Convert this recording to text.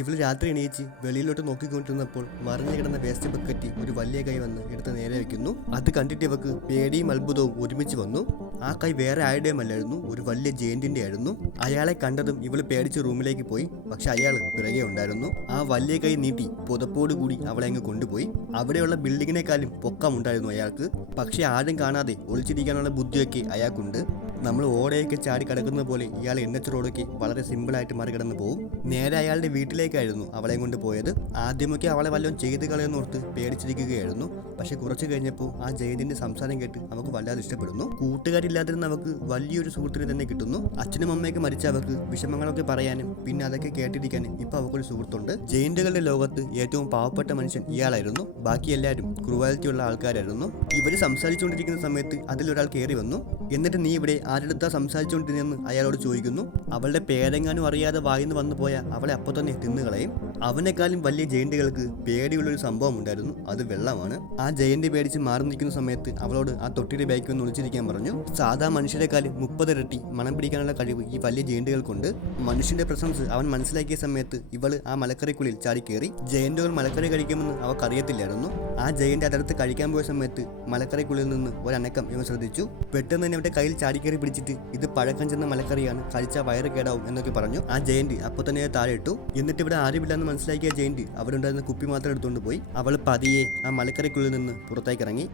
ഇവള് രാത്രി എണീച്ച് വെളിയിലോട്ട് നോക്കിക്കൊണ്ടിരുന്നപ്പോൾ മറിഞ്ഞു കിടന്ന വേസ്റ്റ് ബക്കറ്റ് ഒരു വലിയ കൈ വന്ന് എടുത്ത് നേരെ വെക്കുന്നു. അത് കണ്ടിട്ട് ഇവക്ക് പേടിയും അത്ഭുതവും ഒരുമിച്ച് വന്നു. ആ കൈ വേറെ ആരുടെയും അല്ലായിരുന്നു, ഒരു വലിയ ജയന്റിന്റെ ആയിരുന്നു. അയാളെ കണ്ടതും ഇവള് പേടിച്ച് റൂമിലേക്ക് പോയി. പക്ഷെ അയാൾ പിറകെ ഉണ്ടായിരുന്നു. ആ വലിയ കൈ നീട്ടി പുതപ്പോട് കൂടി അവളെ അങ്ങ് കൊണ്ടുപോയി. അവിടെയുള്ള ബിൽഡിങ്ങിനേക്കാളും പൊക്കമുണ്ടായിരുന്നു അയാൾക്ക്. പക്ഷെ ആരും കാണാതെ ഒളിച്ചിരിക്കാനുള്ള ബുദ്ധിയൊക്കെ അയാൾക്കുണ്ട്. നമ്മൾ ഓടയൊക്കെ ചാടി കിടക്കുന്ന പോലെ ഇയാൾ എൻ.എച്ച് റോഡൊക്കെ വളരെ സിമ്പിളായിട്ട് മറികടന്ന് പോകും. നേരെ അയാളുടെ വീട്ടിലേക്കായിരുന്നു അവളെ കൊണ്ട് പോയത്. ആദ്യമൊക്കെ അവളെ വല്ലതും ചെയ്ത് കളയെന്നോർത്ത് പേടിച്ചിരിക്കുകയായിരുന്നു. പക്ഷെ കുറച്ച് കഴിഞ്ഞപ്പോൾ ആ ജയന്റിന്റെ സംസാരം കേട്ട് അവൾക്ക് വല്ലാതെ ഇഷ്ടപ്പെടുന്നു. കൂട്ടുകാരില്ലാതിരുന്ന അവൾക്ക് വലിയൊരു സുഹൃത്തിനെ തന്നെ കിട്ടുന്നു. അച്ഛനും അമ്മയൊക്കെ മരിച്ച അവൾക്ക് വിഷമങ്ങളൊക്കെ പറയാനും പിന്നെ അതൊക്കെ കേട്ടിരിക്കാനും ഇപ്പൊ അവൾക്കൊരു സുഹൃത്തുണ്ട്. ജയന്റുകളുടെ ലോകത്ത് ഏറ്റവും പാവപ്പെട്ട മനുഷ്യൻ ഇയാളായിരുന്നു. ബാക്കി എല്ലാവരും ക്രൂവാലിറ്റി ഉള്ള ആൾക്കാരായിരുന്നു. ഇവര് സംസാരിച്ചുകൊണ്ടിരിക്കുന്ന സമയത്ത് അതിലൊരാൾ കയറി വന്നു. എന്നിട്ട് നീ ഇവിടെ ആരെടുത്താ സംസാരിച്ചുകൊണ്ടിരുന്നെന്ന് അയാളോട് ചോദിക്കുന്നു. അവളുടെ പേരെങ്ങാനും അറിയാതെ വായിന്ന് വന്നു പോയ അവളെ അപ്പോൾ തന്നെ തിന്നുകളയും. അവനെക്കാളും വലിയ ജയന്റുകൾക്ക് പേടിയുള്ളൊരു സംഭവം ഉണ്ടായിരുന്നു, അത് വെള്ളമാണ്. ആ ജയന്റ് പേടിച്ച് മാറി നിൽക്കുന്ന സമയത്ത് അവളോട് ആ തൊട്ടിയുടെ ബാക്കി ഒന്ന് ഒളിച്ചിരിക്കാൻ പറഞ്ഞു. സാധാ മനുഷ്യരെക്കാളും 30 ഇരട്ടി മണം പിടിക്കാനുള്ള കഴിവ് ഈ വലിയ ജയന്റുകൾക്കുണ്ട്. മനുഷ്യന്റെ പ്രസൻസ് അവൻ മനസ്സിലാക്കിയ സമയത്ത് ഇവള് ആ മലക്കറിക്കുള്ളിൽ ചാടി കയറി. ജയന്റുകൾ മലക്കറി കഴിക്കുമെന്ന് അവക്കറിയത്തില്ലായിരുന്നു. ആ ജയന്റ് അതടുത്ത് കഴിക്കാൻ പോയ സമയത്ത് മലക്കറിക്കുള്ളിൽ നിന്ന് ഒരനക്കം ഇവൻ ശ്രദ്ധിച്ചു. പെട്ടെന്ന് തന്നെ അവന്റെ കയ്യിൽ ചാടിക്കയറി പിടിച്ചിട്ട് ഇത് പഴക്കം ചെന്ന മലക്കറിയാണ്, കഴിച്ച വയറ് കേടാവും എന്നൊക്കെ പറഞ്ഞു. ആ ജയന്റ് അപ്പോൾ തന്നെ താഴെ ഇട്ടു. എന്നിട്ട് ഇവിടെ ആരുമില്ലെന്ന് മനസ്സിലാക്കിയ ജയന്റ് അവിടെ ഉണ്ടായിരുന്ന കുപ്പി മാത്രം എടുത്തുകൊണ്ട് പോയി. അവൾ പതിയെ ആ മലക്കറിക്കുള്ളിൽ നിന്ന് പുറത്തേക്ക് ഇറങ്ങി.